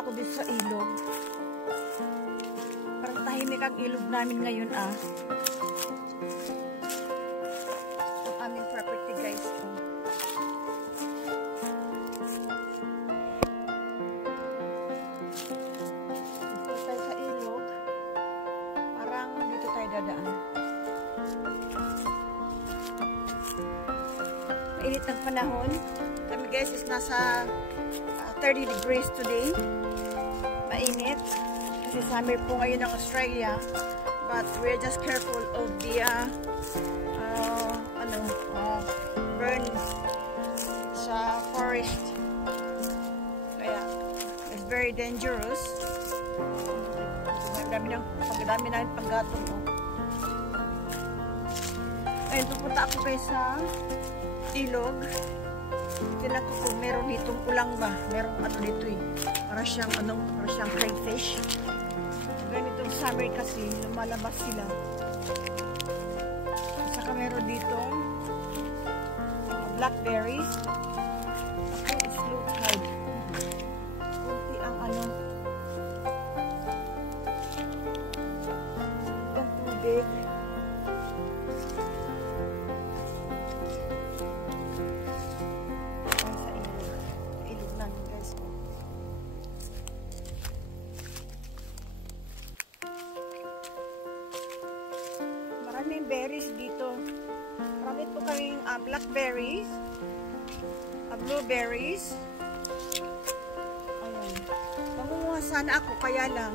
Pupunta ako dito sa ilog. Parang tahimik ang ilog namin ngayon ah. Ang aming property guys. Dito tayo sa ilog. Parang dito tayo dadaan. Mainit ng panahon. Kami guys is nasa 30 degrees today. Mainit. Kasi summer po ngayon ng Australia. But we're just careful of the burn sa forest. Kaya it's very dangerous. Pagdami namin paggatong. Ngayon pupunta ako guys sa ilog. Tinan ko kung meron ditong ulang ba. Meron ano dito eh. Para siyang crayfish. Ganitong summer kasi lumalabas sila. Saka meron ditong blackberries. Okay, it's low tide. Kunti ang ang tubig. Maraming berries dito. Marami po kaming blackberries, blueberries. Ayun. Mangunguha sana ako, kaya lang.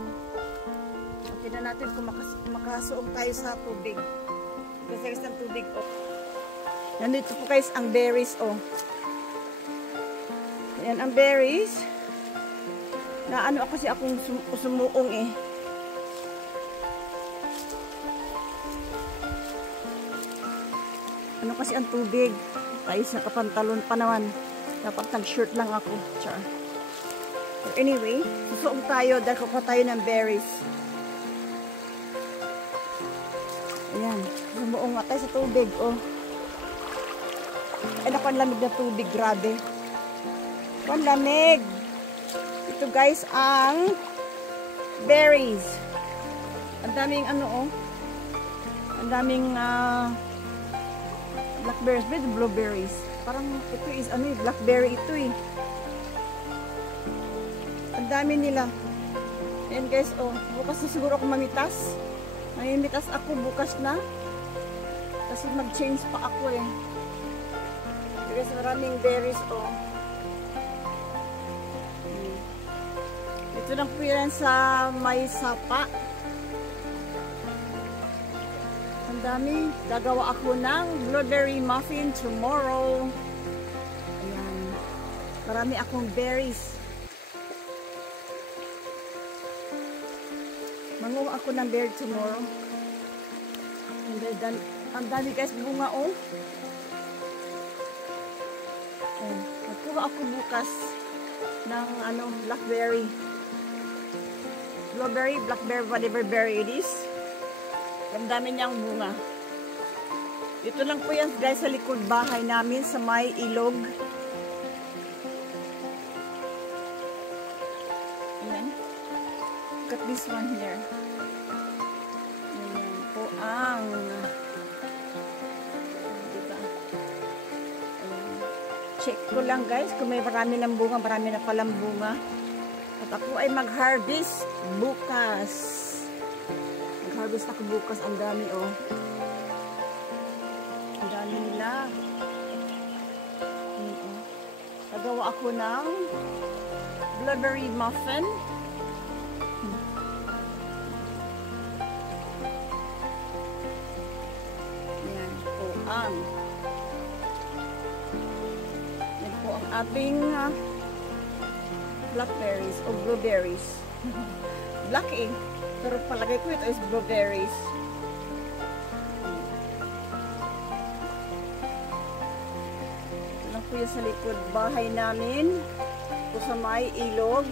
Tignan natin kung makasuong tayo sa tubig. Kasi ng tubig, oh. Nandito po guys ang berries, oh. Ayan ang berries. Na ano kasi akong sumuong eh. Ano kasi ang tubig. Tayo sa kapantalon pa naman. Dapat nag-shirt lang ako. Char. So anyway, susuong tayo dahil kukuha tayo ng berries. Ayan. Sumuong nga tayo sa tubig. Oh. Ay naku, ang lamig na tubig. Grabe. Ang lamig. Ito guys ang berries. Ang daming ano oh. Ang daming blackberries, blueberries. Parang ito is ano eh, blackberry ito eh. Ang dami nila. Ayan guys, oh, bukas na siguro ako mamitas. Mamimitas ako bukas na. Kasi mag-change pa ako eh. Guys, maraming berries oh. Ito lang po yan sa may sapa. Ang dami. Gagawa ako ng blueberry muffin tomorrow. Ayan. Marami akong berries. Manguha ako ng berry tomorrow. Ang dami guys, bunga oh. Ayan. Magkuha ako bukas ng ano, blackberry. Blueberry, blackberry, whatever berry it is. Ang dami niyang bunga. Dito lang po yan guys sa likod bahay namin sa may ilog. Ayan. Look at this one here. Ayan po ang diba? Ayan. Check ko lang guys kung may marami ng bunga. Marami na palang bunga. At ako ay mag-harvest bukas. Mag-harvest ako bukas. Ang dami oh. Ang dami nila. Nagawa ako ng blueberry muffin. Yan po ang ating blackberries o blueberries. Black eh. Pero palagay ko ito is blueberries. Ito lang po yung sa likod bahay namin. Ito sa may ilog.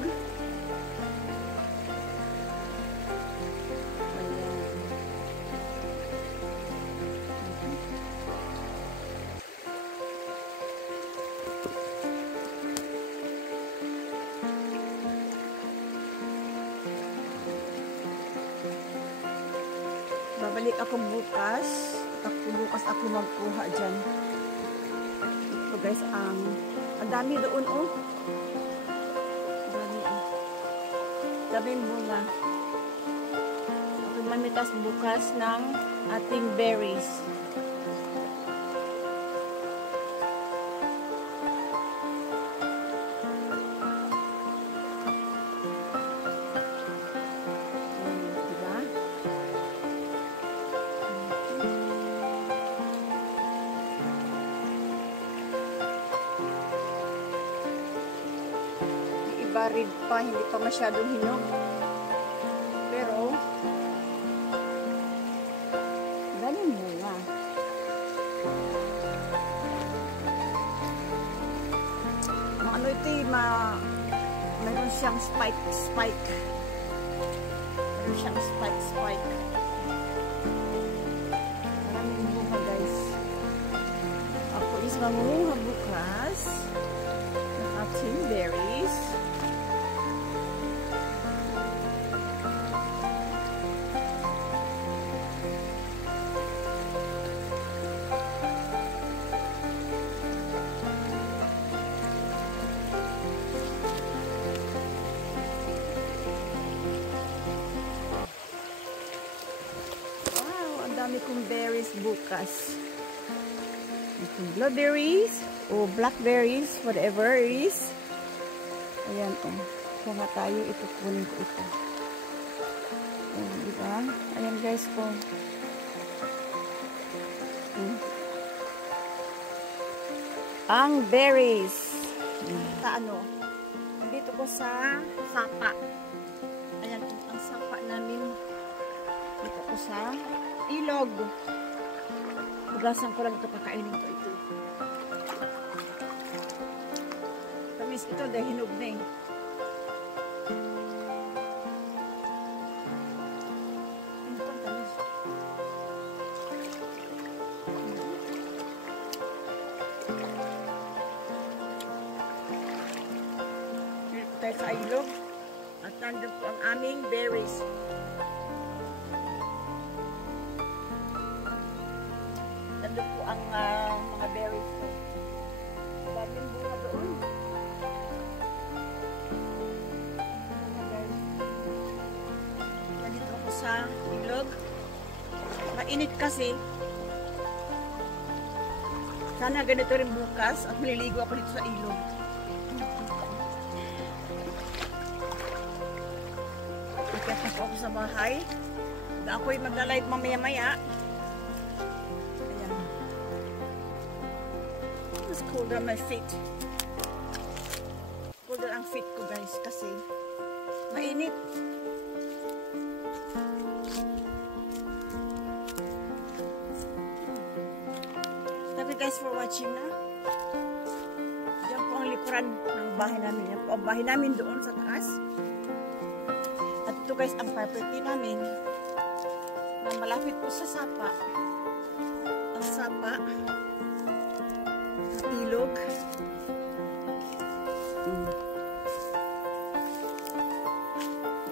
Balik ako bukas. Bukas ako magkuha dyan. Ito guys, ang dami doon oh. Dami oh. Daming bunga. Ako mamitas bukas ng ating berries. Barid pa, hindi pa masyadong hinog. Pero galing muna. Ano ito mayroon siyang spike. Mayroon siyang spike. Maraming bunga guys. Ako is mangunguha bukas ng ating berries. Dami kong berries bukas. Itong blueberries o blackberries, whatever it is. Ayan o. Kuha tayo. Ito, kunin ko ito. Ayan, diba? Ayan guys po. Ang berries. Sa ano? Dito ko sa sapa. Ayan ang sapa namin. Dito ko sa ilog. Hugasan ko lang ito, kakainin ko ito. Tamis ito dahil hinog na eh. Ito ang tamis. Dito tayo sa ilog. At nandun po ang aming berries. Nandun po ang mga berries ko. Daming bunga doon. Bunga guys. Nandito ako sa ilog. Mainit kasi. Sana ganito rin bukas at maliligo ako dito sa ilog. Ikatap ako sa bahay. Ako'y magla-live mamaya-maya. It's colder my feet. Colder ang feet ko guys kasi mainit. Thank you guys for watching na. Diyan po ang likuran ng bahay namin. Yan po ang bahay namin doon sa taas. At ito guys ang property namin na malapit po sa sapa. Ang sapa. Ilog.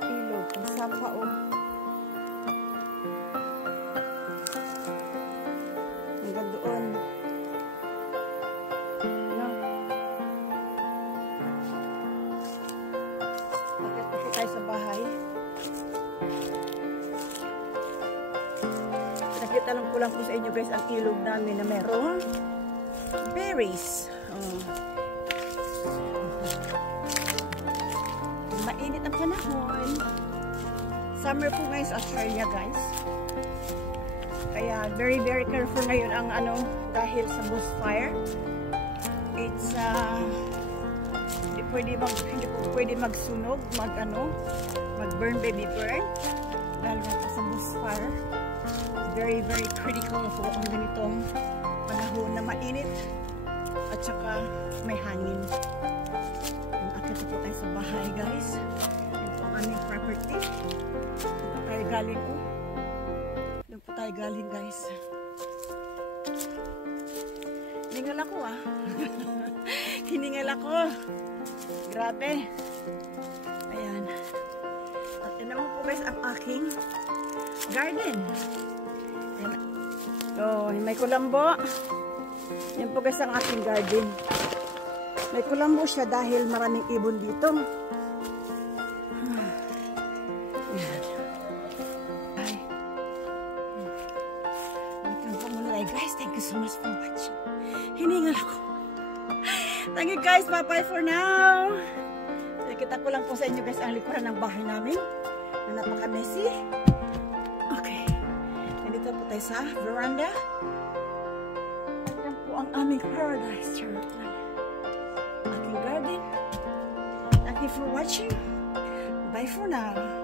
Ilog. Ang sapa o. Hanggang doon. No? Bakit po tayo sa bahay? Nakita lang ko lang po sa inyo guys ang ilog namin na meron berries. Mainit ang panahon. Summer po ngayon sa Australia guys. Kaya very careful ngayon ang dahil sa bushfire. It's hindi po pwede magsunog, mag-burn, baby burn. Dahil nga sa bushfire. Very critical po ang ganitong panahon na mainit at saka may hangin. Akit po tayo sa bahay guys. Ito ang aming property. Doon po tayo galing Doon po tayo galing guys. Hiningal ako Hiningal ako. Grabe. Ayan. At yun naman po guys ang aking garden. So, may kulambo. Yan po guys ang ating garden. May kulambo siya dahil maraming ibon dito. Yan. Ay. Welcome po muna tayo guys. Thank you so much for watching. Hiningal ako. Thank you guys. Bye-bye for now. Kita ko lang po sa inyo guys ang likuran ng bahay namin. Na napaka-messy. Okay. Nandito po tayo sa veranda. Yan po ang aming paradise church. Aking garden. Thank you for watching. Bye for now.